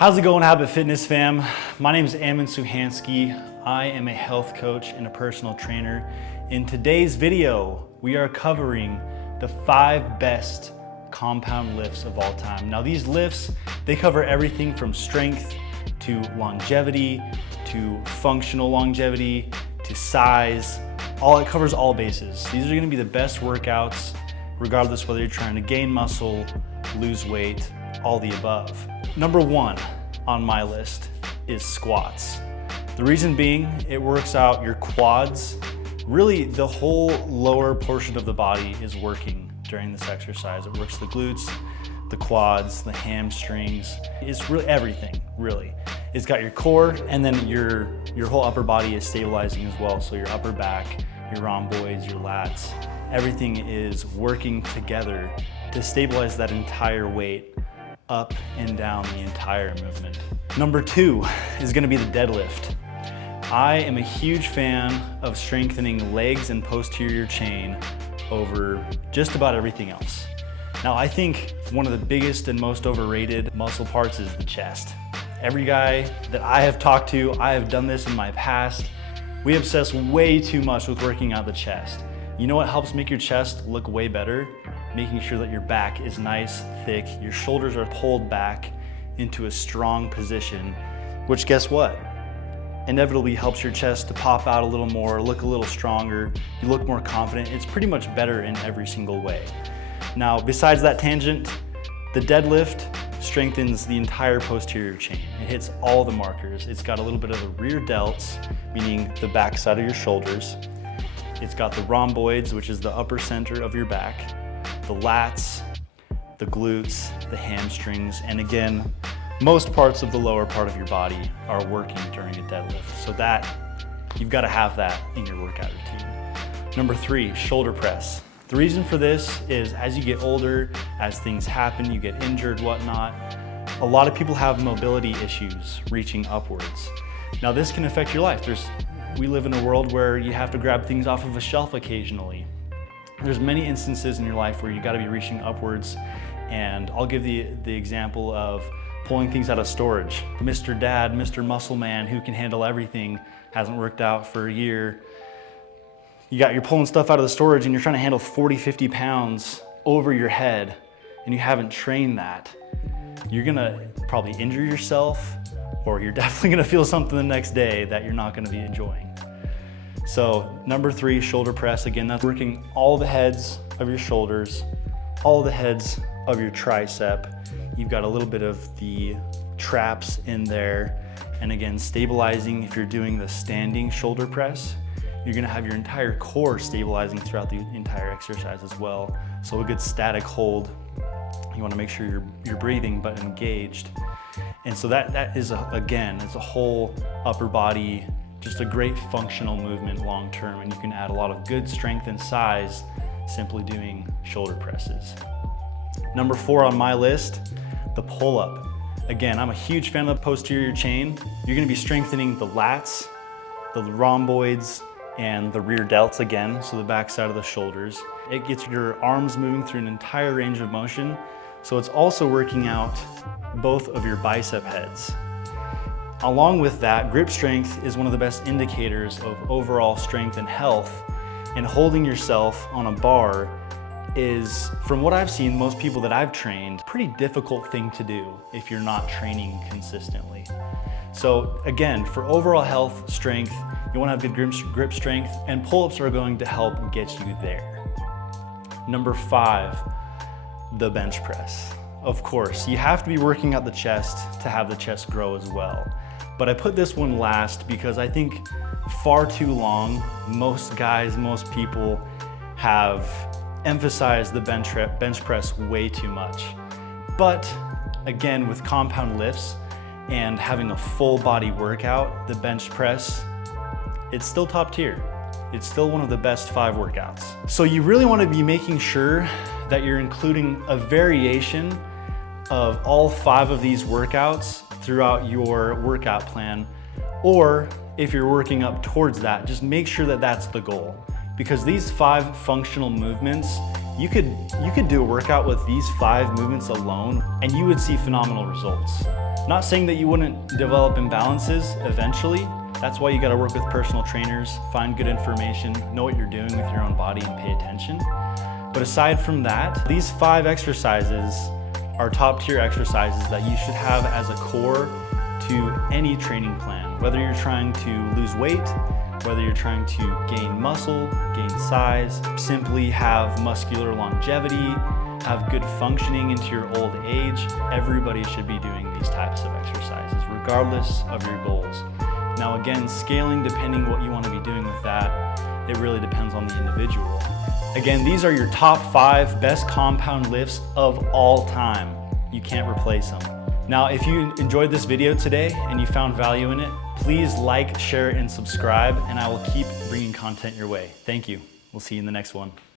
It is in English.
How's it going, Habit Fitness fam? My name is Amin Suhansky. I am a health coach and a personal trainer. In today's video, we are covering the 5 best compound lifts of all time. Now these lifts, they cover everything from strength to longevity, to functional longevity, to size. It covers all bases. These are gonna be the best workouts, regardless whether you're trying to gain muscle, lose weight, all the above. Number 1 on my list is squats. The reason being, it works out your quads. Really, the whole lower portion of the body is working during this exercise. It works the glutes, the quads, the hamstrings. It's really everything, really. It's got your core, and then your whole upper body is stabilizing as well. So your upper back, your rhomboids, your lats, everything is working together to stabilize that entire weight up and down the entire movement. Number 2 is gonna be the deadlift. I am a huge fan of strengthening legs and posterior chain over just about everything else. Now I think one of the biggest and most overrated muscle parts is the chest. Every guy that I have talked to, I have done this in my past, we obsess way too much with working out the chest. You know what helps make your chest look way better? Making sure that your back is nice, thick, your shoulders are pulled back into a strong position, which guess what? Inevitably helps your chest to pop out a little more, look a little stronger, you look more confident. It's pretty much better in every single way. Now, besides that tangent, the deadlift strengthens the entire posterior chain. It hits all the markers. It's got a little bit of the rear delts, meaning the back side of your shoulders. It's got the rhomboids, which is the upper center of your back, the lats, the glutes, the hamstrings, and again, most parts of the lower part of your body are working during a deadlift. So that, you've got to have that in your workout routine. Number 3, shoulder press. The reason for this is as you get older, as things happen, you get injured, whatnot, a lot of people have mobility issues reaching upwards. Now this can affect your life. We live in a world where you have to grab things off of a shelf occasionally. There's many instances in your life where you got to be reaching upwards, and I'll give the example of pulling things out of storage. Mr. Dad, Mr. Muscle Man, who can handle everything, hasn't worked out for a year. You're pulling stuff out of the storage and you're trying to handle 40, 50 pounds over your head, and you haven't trained that. You're gonna probably injure yourself, or you're definitely gonna feel something the next day that you're not gonna be enjoying. So number 3, shoulder press. Again, that's working all the heads of your shoulders, all the heads of your tricep. You've got a little bit of the traps in there. And again, stabilizing. If you're doing the standing shoulder press, you're gonna have your entire core stabilizing throughout the entire exercise as well. So a good static hold. You wanna make sure you're breathing but engaged. And so that is, again, it's a whole upper body, just a great functional movement long term, and you can add a lot of good strength and size simply doing shoulder presses. Number 4 on my list, the pull-up. Again, I'm a huge fan of the posterior chain. You're gonna be strengthening the lats, the rhomboids, and the rear delts again, so the back side of the shoulders. It gets your arms moving through an entire range of motion, so it's also working out both of your bicep heads. Along with that, grip strength is one of the best indicators of overall strength and health, and holding yourself on a bar is, from what I've seen, most people that I've trained, pretty difficult thing to do if you're not training consistently. So again, for overall health, strength, you wanna have good grip strength, and pull-ups are going to help get you there. Number 5, the bench press. Of course, you have to be working out the chest to have the chest grow as well. But I put this one last because I think far too long, most guys, most people have emphasized the bench press way too much. But again, with compound lifts and having a full body workout, the bench press, it's still top tier. It's still one of the best 5 workouts. So you really want to be making sure that you're including a variation of all 5 of these workouts throughout your workout plan, or if you're working up towards that, just make sure that that's the goal. Because these 5 functional movements You could do a workout with these 5 movements alone and you would see phenomenal results. Not saying that you wouldn't develop imbalances eventually. That's why you gotta work with personal trainers, find good information, know what you're doing with your own body and pay attention. But aside from that, these 5 exercises are top tier exercises that you should have as a core to any training plan. Whether you're trying to lose weight, whether you're trying to gain muscle, gain size, simply have muscular longevity, have good functioning into your old age, everybody should be doing these types of exercises, regardless of your goals. Now again, scaling depending what you want to be doing with that, it really depends on the individual. Again, these are your top 5 best compound lifts of all time. You can't replace them. Now, if you enjoyed this video today and you found value in it, please like, share, and subscribe, and I will keep bringing content your way. Thank you. We'll see you in the next one.